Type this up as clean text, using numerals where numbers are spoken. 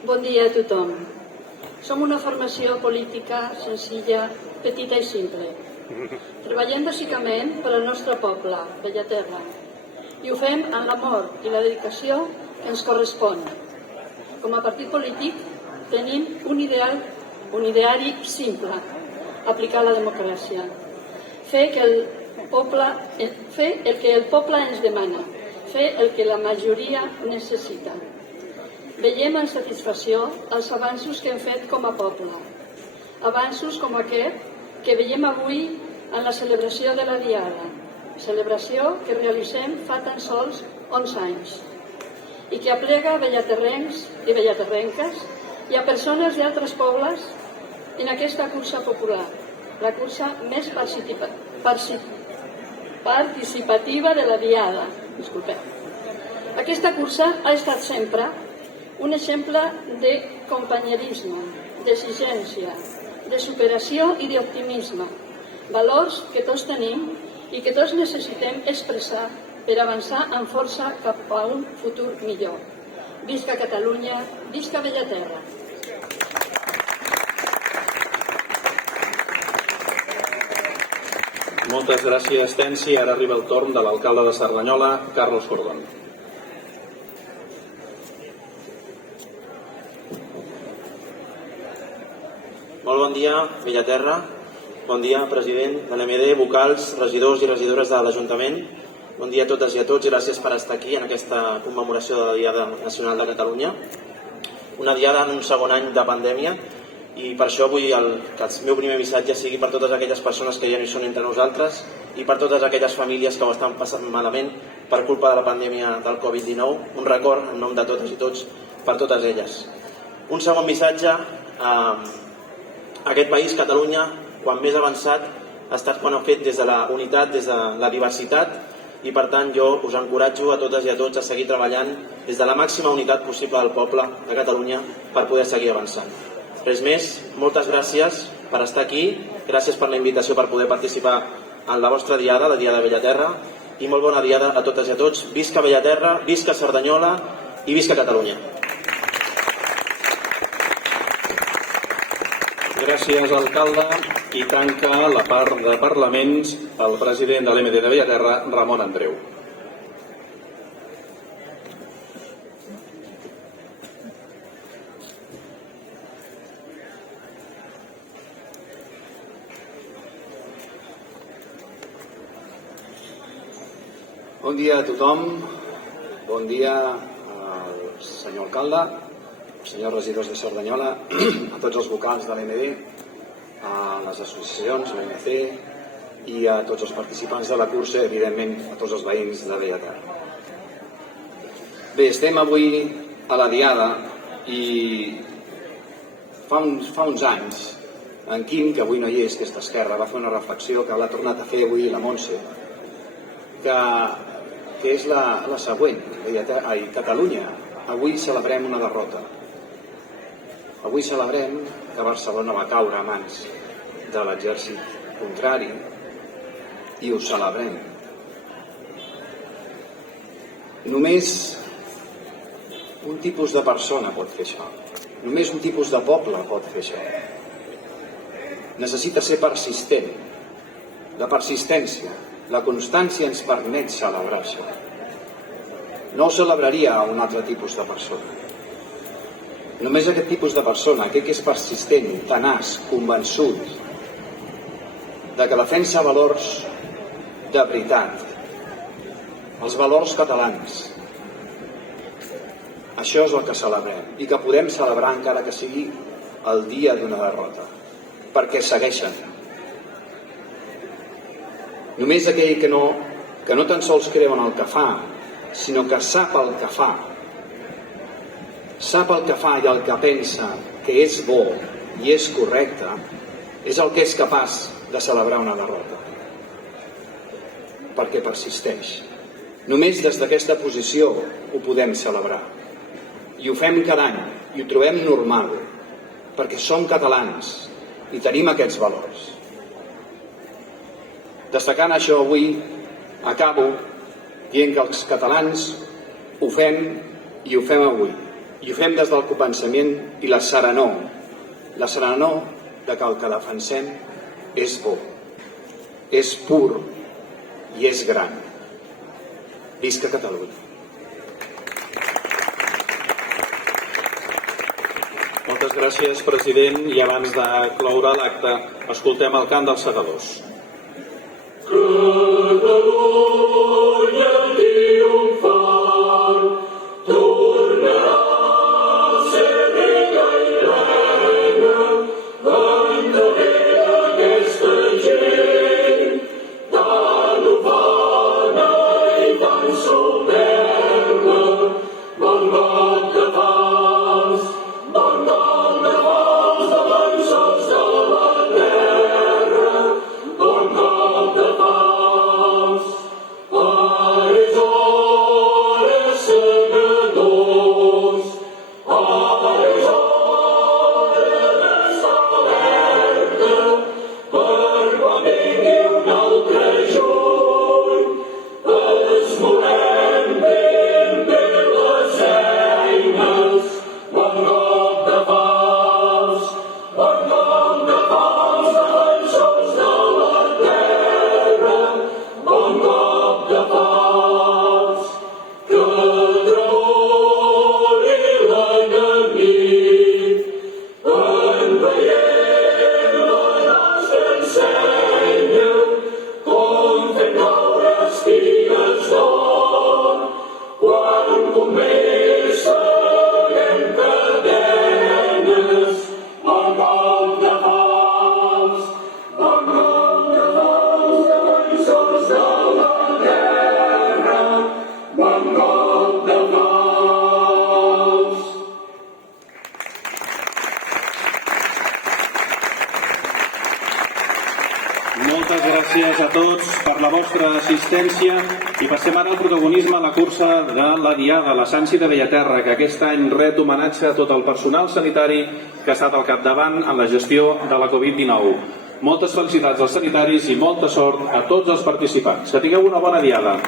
Bon dia a tothom. Som una formació política senzilla, petita i simple. Treballem bàsicament per al nostre poble, Bellaterra, i ho fem amb l'amor i la dedicació que ens correspon. Com a partit polític tenim un ideari simple, aplicar la democràcia, fer el que el poble ens demana, fer el que la majoria necessita. Veiem amb satisfacció els avanços que hem fet com a poble. Avanços com aquest que veiem avui en la celebració de la Diada, celebració que realitzem fa tan sols 11 anys i que aplega bellaterrencs i bellaterrenques i a persones d'altres pobles en aquesta cursa popular, la cursa més participativa de la Diada. Aquesta cursa ha estat sempre un exemple de companyerisme, d'exigència, de superació i d'optimisme, valors que tots tenim i que tots necessitem expressar per avançar amb força cap a un futur millor. Visca Catalunya, visca Bellaterra. Moltes gràcies, Tensi. Ara arriba el torn de l'alcalde de Cerdanyola, Carlos Cordón. Molt bon dia, Bellaterra. Bon dia, president de l'MD, vocals, regidors i regidores de l'Ajuntament. Bon dia a totes i a tots. Gràcies per estar aquí en aquesta commemoració de la Diada Nacional de Catalunya. Una diada en un segon any de pandèmia i per això vull que el meu primer missatge sigui per totes aquelles persones que ja no hi són entre nosaltres i per totes aquelles famílies que ho estan passant malament per culpa de la pandèmia del Covid-19. Un record en nom de totes i tots per totes elles. Un segon missatge aquest país, Catalunya, quan més avançat ha estat quan ha fet des de la unitat, des de la diversitat i per tant jo us encoratjo a totes i a tots a seguir treballant des de la màxima unitat possible del poble de Catalunya per poder seguir avançant. Res més, moltes gràcies per estar aquí, gràcies per la invitació per poder participar en la vostra diada, la Diada de Bellaterra, i molt bona diada a totes i a tots. Visca Bellaterra, visca Cerdanyola i visca Catalunya. Gràcies, alcalde. I tanca la part de parlaments el president de l'MD de Bellaterra, Ramon Andreu. Bon dia a tothom, bon dia al senyor alcalde, als senyors regidors de Cerdanyola, a tots els vocals de l'MD, a les associacions, l'ANC i a tots els participants de la cursa, evidentment a tots els veïns de Bellaterra. Bé, estem avui a la Diada i fa uns anys en Quim, que avui no hi és, que és d'Esquerra, va fer una reflexió que l'ha tornat a fer avui la Montse, que és la següent. A Catalunya avui celebrem una derrota. Avui celebrem que Barcelona va caure a mans de l'exèrcit contrari i ho celebrem. Només un tipus de persona pot fer això. Només un tipus de poble pot fer això. Necessita ser persistent. La persistència, la constància ens permet celebrar això. No ho celebraria un altre tipus de persona. Només aquest tipus de persona, aquell que és persistent, tenaç, convençut de que defensa valors de veritat, els valors catalans. Això és el que celebrem i que podem celebrar encara que sigui el dia d'una derrota, perquè segueixen. Només aquell que no tan sols creu en el que fa, sinó que sap el que fa, sap el que fa i el que pensa que és bo i és correcte, és el que és capaç de celebrar una derrota. Perquè persisteix. Només des d'aquesta posició ho podem celebrar. I ho fem cada any, i ho trobem normal, perquè som catalans i tenim aquests valors. Destacant això avui, acabo dient que els catalans ho fem i ho fem avui. I ho fem des del començament i la serenor de que el que defensem és bo, és pur i és gran. Visca Catalunya! Moltes gràcies, president. I abans de cloure l'acte, escoltem el cant dels segadors. Catalunya triomfant tornarà a ser rica i plena endarrere aquesta gent tan ufana i tan superba. Bon cop de fals, bon cop de fals, defensors de la terra. Bon cop de fals, aleshores segadors, aleshores alerta, per quan vingui un altre juny, esmolem ben bé les eines. Bon cop de fals, defensors de la terra. Bon cop de fals, que tremoli l'enemic. En veiem la nostra ensenya, com fem caure espigues d'or. Quan comencem cadenes, bon cop de fals, defensors de la terra. Bon cop de fals. Moltes gràcies a tots per la vostra assistència i passem ara al protagonisme a la cursa de la Diada, la Sanci de Bellaterra, que aquest any ret homenatge a tot el personal sanitari que ha estat al capdavant en la gestió de la Covid-19. Moltes felicitats als sanitaris i molta sort a tots els participants. Que tingueu una bona Diada.